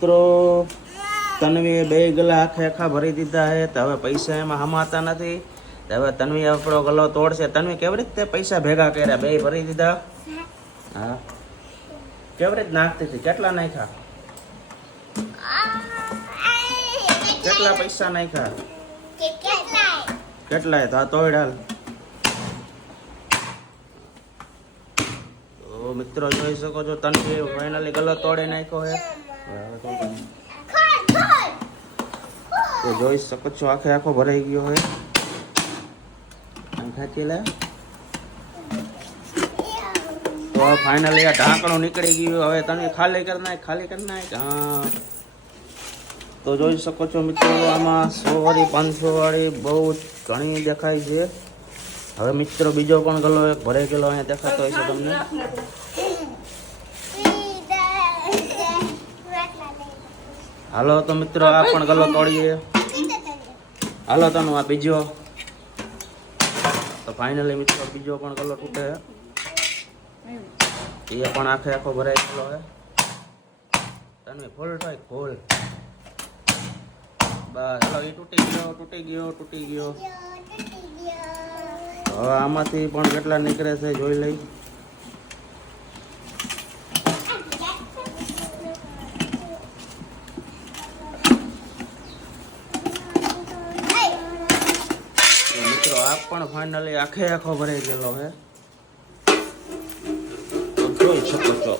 મિત્રો તન્વીએ 2 ગલા આખા ભરી દીધા છે. તો હવે પૈસા એમાં હમાતા નથી. તો હવે તન્વી આપણો ગલો તોડશે. તન્વી કેવી રીતે પૈસા ભેગા કર્યા? 2 ભરી દીધા. હા, કેવી રીતે નાખતી હતી? કેટલા નાખ્યા? કેટલા પૈસા નાખ્યા? કેટલાય? તો આ તોડ હાલ. તો મિત્રો જોઈ શકો છો તન્વી ફાઇનલી ગલો તોડી નાખ્યો છે. તો જોઈ શકો છો આખો ભરાઈ ગયો છે. ખાચી લે. તો ફાઇનલી આ ઢાંકણું નીકળી ગયું. હવે તને ખાલી કરી નાખ. હા, તો જોઈ શકો છો મિત્રો આમાં 100 વાળી 500 વાળી બહુ ઘણી દેખાય છે. હવે મિત્રો બીજો પણ ગલો એક ભરાઈ ગયેલો અહીંયા દેખાતો હોય છે તમને. હાલો તો મિત્રો આ પણ ગલો તોડીએ. હાલો તનું આ બીજો. તો ફાઇનલી મિત્રો બીજો પણ ગલો તૂટે. એ પણ આખો ભરાઈ ગયેલો હે. તને ફૂલ થાય ફૂલ. બસ હાલો એ તૂટી ગયો. હવે આમાંથી પણ કેટલા નીકળે છે જોઈ લઈ. મિત્રો આ પણ ફાઇનલી આખો ભરાઈ ગયેલો હે. જોઈ શકો છો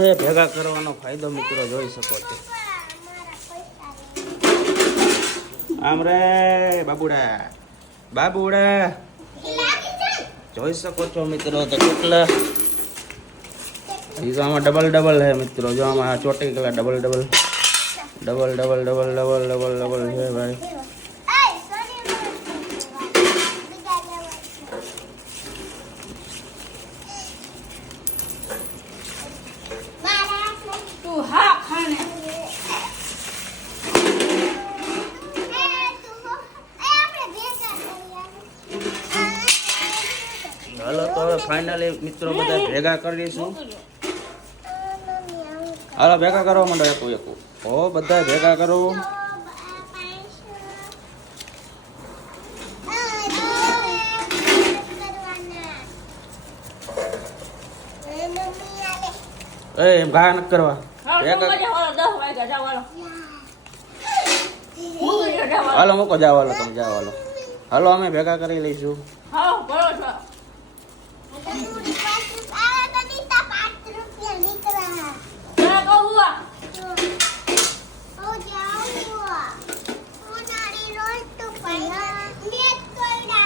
હે ભેગા કરવાનો ફાયદો મિત્રો જોઈ શકો છો. આમ રે બાબુડા જોઈ શકો છો મિત્રો. તો કેટલા આમાં ડબલ હે મિત્રો. જો આમાં ચોટી ગયેલા ડબલ છે ભાઈ. હાલો તો હવે ફાઇનલી મિત્રો બધા ભેગા કરીશું. હાલો ભેગા કરવા માંડો એકું. ઓ બધા ભેગા કરો. એમ ઘા નથી કરવા. હાલો મૂકો જાવ. તમે જાવ. હાલો અમે ભેગા કરી લઈશું.